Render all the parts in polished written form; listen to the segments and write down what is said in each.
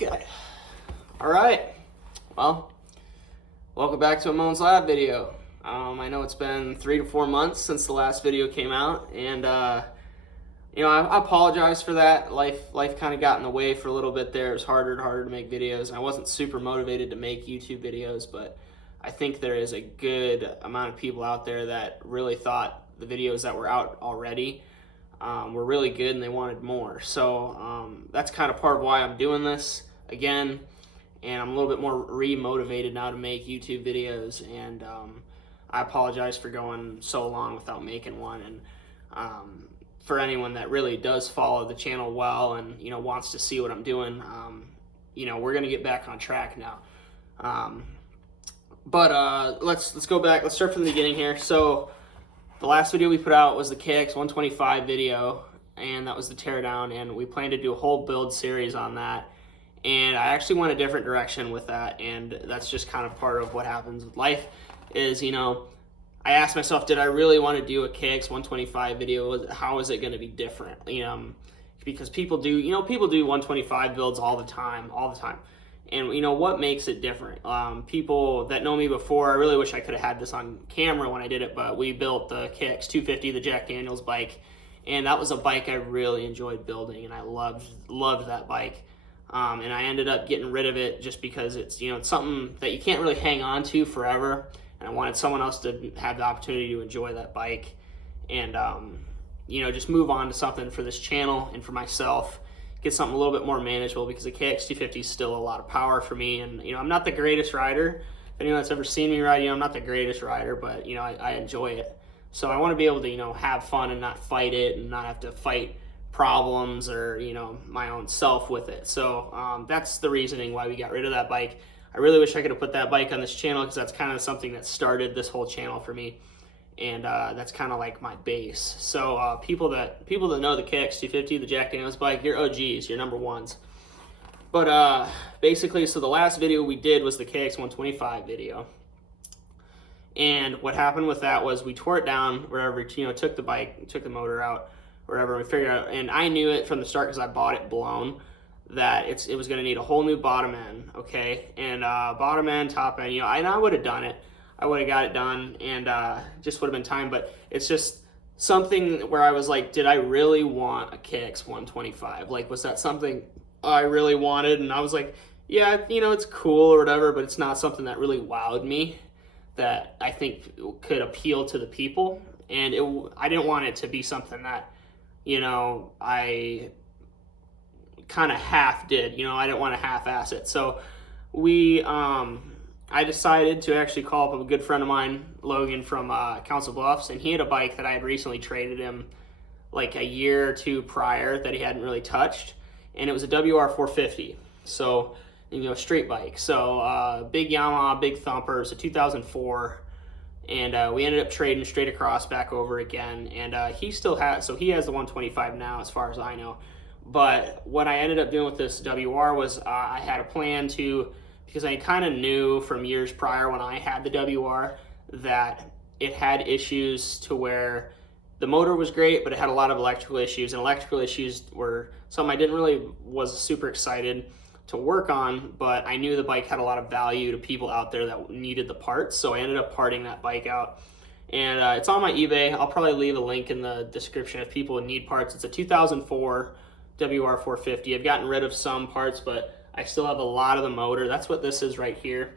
Okay. All right. Well, welcome back to a Moans Lab video. I know it's been 3 to 4 months since the last video came out, and I apologize for that. Life kind of got in the way for a little bit there. It was harder and harder to make videos, and I wasn't super motivated to make YouTube videos, but I think there is a good amount of people out there that really thought the videos that were out already were really good and they wanted more. So that's kind of part of why I'm doing this again, and I'm a little bit more re-motivated now to make YouTube videos, and I apologize for going so long without making one. And for anyone that really does follow the channel well and wants to see what I'm doing, we're gonna get back on track now. But let's go back. Let's start from the beginning here. So the last video we put out was the KX125 video, and that was the teardown, and we plan to do a whole build series on that. And I actually went a different direction with that, and that's just kind of part of what happens with life is, I asked myself, did I really want to do a KX125 video? How is it going to be different? Because people do 125 builds all the time. And what makes it different? People that know me before, I really wish I could have had this on camera when I did it, but we built the KX250, the Jack Daniels bike, and that was a bike I really enjoyed building, and I loved that bike. And I ended up getting rid of it just because it's something that you can't really hang on to forever, and I wanted someone else to have the opportunity to enjoy that bike, and just move on to something for this channel and for myself. Get something a little bit more manageable, because the KX250 is still a lot of power for me, and I'm not the greatest rider. If anyone that's ever seen me ride, I'm not the greatest rider, but I enjoy it. So I want to be able to have fun and not fight it, and not have to fight problems or my own self with it. So that's the reasoning why we got rid of that bike. I really wish I could have put that bike on this channel, because that's kind of something that started this whole channel for me, and that's kind of like my base. So people that know the KX250, the Jack Daniels bike, you're OGs, you're number ones. But basically, so the last video we did was the KX125 video, and what happened with that was we tore it down wherever, took the bike, took the motor out, wherever. We figured out, and I knew it from the start because I bought it blown, that it was going to need a whole new bottom end, okay? And bottom end, top end, and I would have done it. I would have got it done, and just would have been time, but it's just something where I was like, did I really want a KX125? Like, was that something I really wanted? And I was like, yeah, it's cool or whatever, but it's not something that really wowed me, that I think could appeal to the people. And I didn't want it to be something that, I kind of half did. I didn't want to half-ass it. So I decided to actually call up a good friend of mine, Logan from Council Bluffs, and he had a bike that I had recently traded him like a year or two prior that he hadn't really touched, and it was a WR450, so straight bike. So big Yamaha, big thumper. It's a 2004, and we ended up trading straight across back over again, and he still has, so he has the 125 now as far as I know. But what I ended up doing with this WR was I had a plan to, because I kind of knew from years prior when I had the WR that it had issues to where the motor was great, but it had a lot of electrical issues, and electrical issues were something I was super excited to work on, but I knew the bike had a lot of value to people out there that needed the parts, so I ended up parting that bike out. And it's on my eBay. I'll probably leave a link in the description if people need parts. It's a 2004 WR450. I've gotten rid of some parts, but I still have a lot of the motor. That's what this is right here.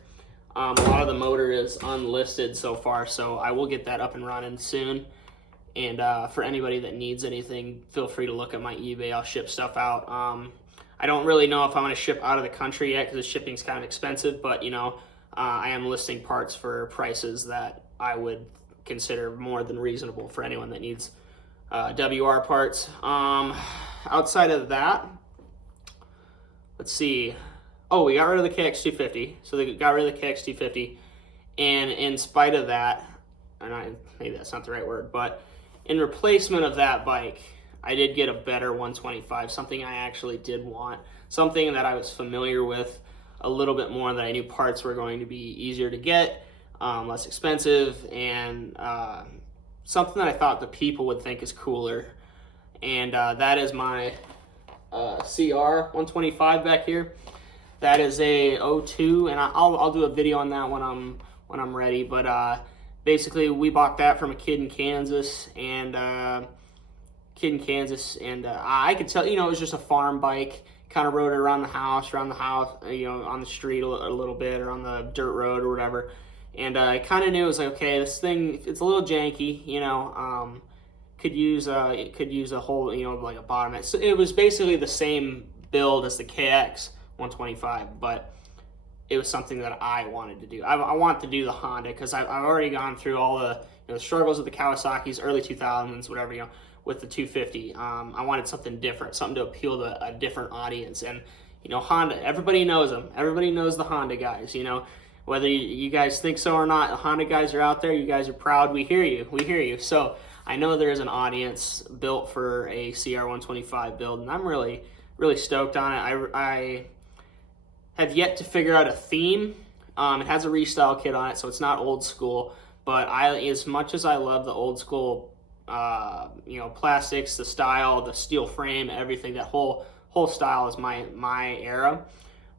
A lot of the motor is unlisted so far, so I will get that up and running soon. And for anybody that needs anything, feel free to look at my eBay. I'll ship stuff out. I don't really know if I'm going to ship out of the country yet, because the shipping's kind of expensive, but I am listing parts for prices that I would consider more than reasonable for anyone that needs WR parts. Outside of that, let's see. Oh, we got rid of the KX250. So they got rid of the KX250. And in spite of that, maybe that's not the right word, but in replacement of that bike, I did get a better 125, something I actually did want, something that I was familiar with a little bit more, that I knew parts were going to be easier to get, less expensive, and something that I thought the people would think is cooler. And that is my CR 125 back here. That is a '02, and I'll do a video on that when I'm ready. But basically, we bought that from a kid in Kansas, and I could tell, it was just a farm bike. Kind of rode it around the house, on the street a little bit, or on the dirt road or whatever. And I kind of knew, it was like, okay, this thing, it's a little janky, could use a whole, like a bottom. So it was basically the same build as the KX 125, but it was something that I wanted to do. I want to do the Honda, because I've already gone through all the struggles with the Kawasaki's, early 2000s, whatever, with the 250. I wanted something different, something to appeal to a different audience. And, Honda, everybody knows them. Everybody knows the Honda guys, Whether you guys think so or not, the Honda guys are out there. You guys are proud. We hear you. We hear you. So I know there's an audience built for a CR125 build, and I'm really, really stoked on it. I have yet to figure out a theme. It has a restyle kit on it, so it's not old school. But as much as I love the old school, plastics, the style, the steel frame, everything, that whole style is my era.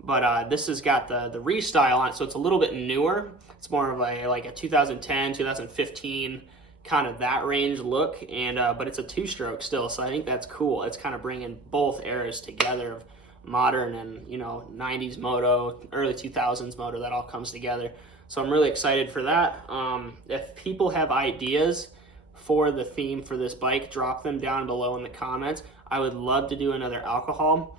But this has got the restyle on it, so it's a little bit newer. It's more of a 2010, 2015 kind of that range look, and but it's a two-stroke still, so I think that's cool. It's kind of bringing both eras together of modern and 90s moto, early 2000s moto, that all comes together. So I'm really excited for that. If people have ideas for the theme for this bike, drop them down below in the comments. I would love to do another alcohol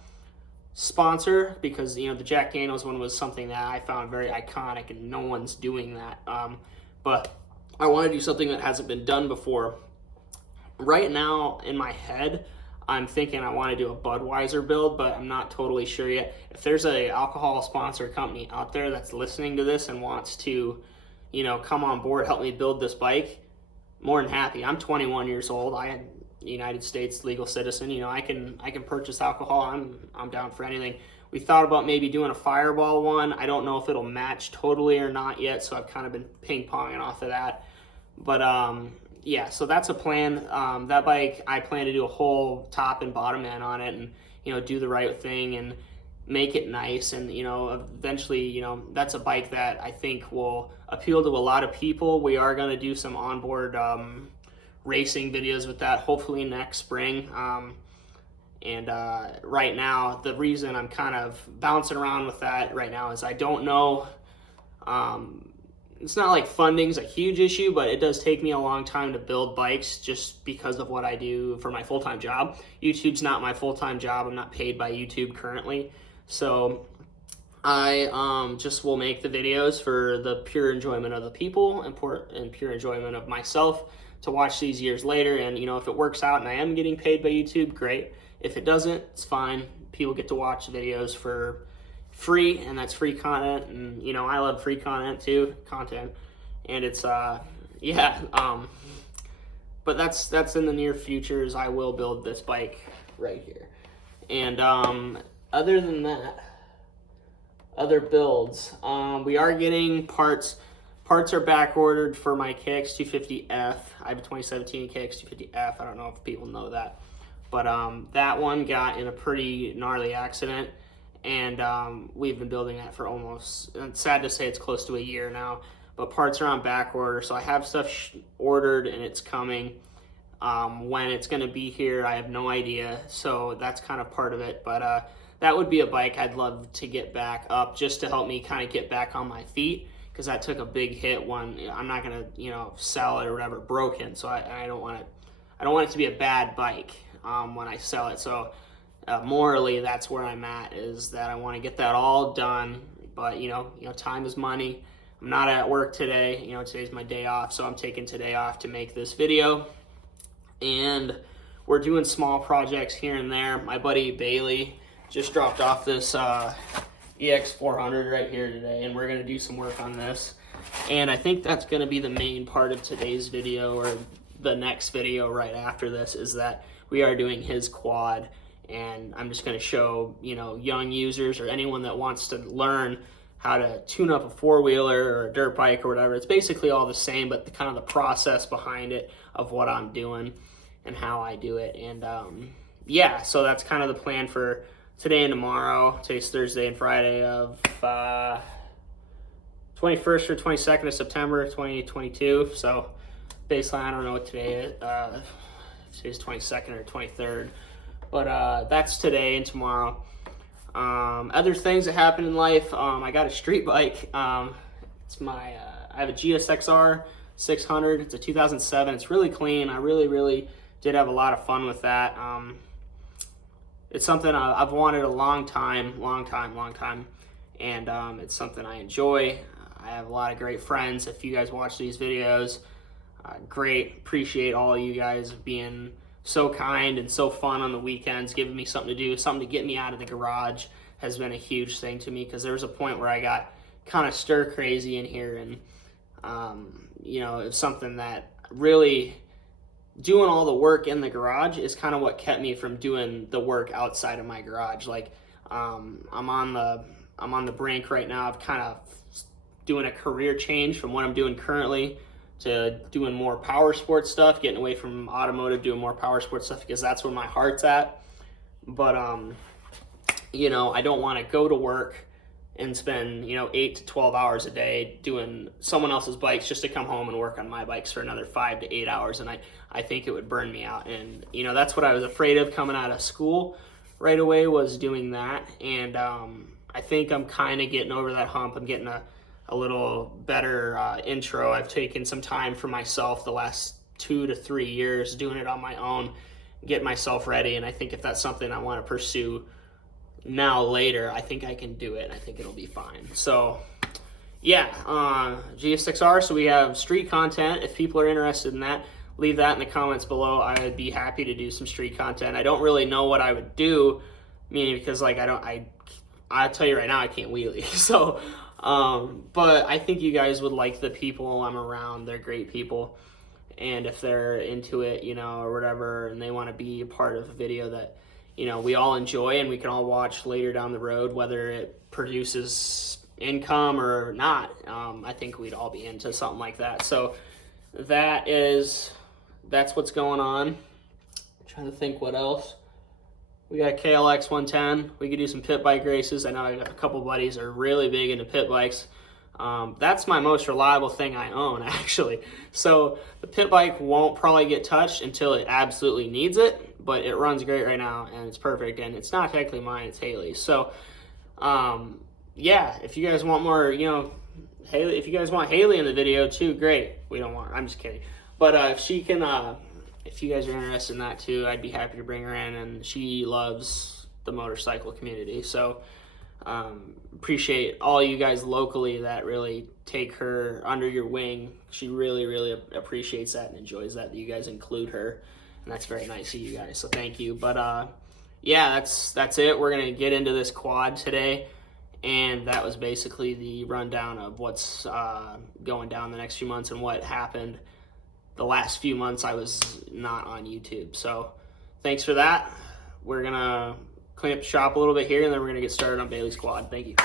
sponsor, because the Jack Daniels one was something that I found very iconic, and no one's doing that. But I want to do something that hasn't been done before. Right now in my head, I'm thinking I want to do a Budweiser build, but I'm not totally sure yet. If there's a alcohol sponsor company out there that's listening to this and wants to come on board, help me build this bike, more than happy. I'm 21 years old. I am a United States legal citizen. I can purchase alcohol. I'm down for anything. We thought about maybe doing a Fireball one. I don't know if it'll match totally or not yet, so I've kind of been ping-ponging off of that. But yeah, so that's a plan. That bike, I plan to do a whole top and bottom end on it, and do the right thing and make it nice. And eventually, that's a bike that I think will appeal to a lot of people. We are going to do some onboard racing videos with that, hopefully next spring. And right now, the reason I'm kind of bouncing around with that right now is I don't know. It's not like funding's a huge issue, but it does take me a long time to build bikes, just because of what I do for my full-time job. YouTube's not my full-time job. I'm not paid by YouTube currently. So I just will make the videos for the pure enjoyment of the people and pure enjoyment of myself to watch these years later. And if it works out and I am getting paid by YouTube, great. If it doesn't, it's fine. People get to watch videos for free, and that's free content. And I love free content, and it's but that's in the near future, as I will build this bike right here. And other than that, other builds, we are getting parts are back ordered for my KX 250F. I have a 2017 KX 250F. I don't know if people know that, but that one got in a pretty gnarly accident, and we've been building that for almost, it's sad to say, it's close to a year now, but parts are on back order. So I have stuff ordered, and it's coming. When it's going to be here, I have no idea. So that's kind of part of it. But that would be a bike I'd love to get back up, just to help me kind of get back on my feet, because that took a big hit when I'm not going to, sell it or whatever, broken. So I don't want it to be a bad bike when I sell it. So morally, that's where I'm at, is that I want to get that all done. But time is money. I'm not at work today. Today's my day off, so I'm taking today off to make this video. And we're doing small projects here and there. My buddy Bailey just dropped off this EX400 right here today, and we're going to do some work on this. And I think that's going to be the main part of today's video, or the next video right after this, is that we are doing his quad. And I'm just going to show, young users or anyone that wants to learn how to tune up a four-wheeler or a dirt bike or whatever. It's basically all the same, but kind of the process behind it of what I'm doing and how I do it. And yeah, so that's kind of the plan for today and tomorrow. Today's Thursday and Friday of 21st or 22nd of September 2022. So basically, I don't know what today is. Today's 22nd or 23rd. But that's today and tomorrow. Other things that happened in life, I got a street bike. It's my, I have a GSXR 600. It's a 2007. It's really clean. I really did have a lot of fun with that. It's something I've wanted a long time, and it's something I enjoy. I have a lot of great friends. If you guys watch these videos, great. Appreciate all of you guys being so kind and so fun on the weekends, giving me something to do, something to get me out of the garage has been a huge thing to me, because there was a point where I got kind of stir crazy in here, and you know, it was something that really, doing all the work in the garage is kind of what kept me from doing the work outside of my garage. Like I'm on the brink right now of kind of doing a career change from what I'm doing currently to doing more power sports stuff, getting away from automotive, doing more power sports stuff, because that's where my heart's at. But you know, I don't want to go to work and spend, you know, 8 to 12 hours a day doing someone else's bikes just to come home and work on my bikes for another 5 to 8 hours. And I think it would burn me out. And, you know, that's what I was afraid of coming out of school right away, was doing that. And I think I'm kind of getting over that hump. I'm getting a little better intro. I've taken some time for myself the last 2 to 3 years, doing it on my own, get myself ready. And I think if that's something I want to pursue now later, I think I can do it. I think it'll be fine. So yeah, GS6R. So we have street content. If people are interested in that, leave that in the comments below. I'd be happy to do some street content. I don't really know what I would do, meaning because like I'll tell you right now, I can't wheelie. So but I think you guys would like the people I'm around. They're great people, and if they're into it, you know, or whatever, and they want to be a part of a video that, you know, we all enjoy and we can all watch later down the road, whether it produces income or not, I think we'd all be into something like that. So that's what's going on. I'm trying to think what else. We got a KLX 110. We could do some pit bike races. I know I got a couple buddies that are really big into pit bikes. That's my most reliable thing I own, actually. So the pit bike won't probably get touched until it absolutely needs it, but it runs great right now and it's perfect. And it's not technically mine, it's Haley's. So yeah, if you guys want more, you know, Haley, if you guys want Haley in the video too, great. We don't want her, I'm just kidding. But if she can, if you guys are interested in that too, I'd be happy to bring her in, and she loves the motorcycle community. So appreciate all you guys locally that really take her under your wing. She really appreciates that and enjoys that you guys include her, and that's very nice of you guys, so thank you. But yeah, that's it. We're gonna get into this quad today, and that was basically the rundown of what's going down the next few months and what happened the last few months I was not on YouTube. So thanks for that. We're gonna clean up the shop a little bit here, and then we're gonna get started on Bailey's quad. Thank you.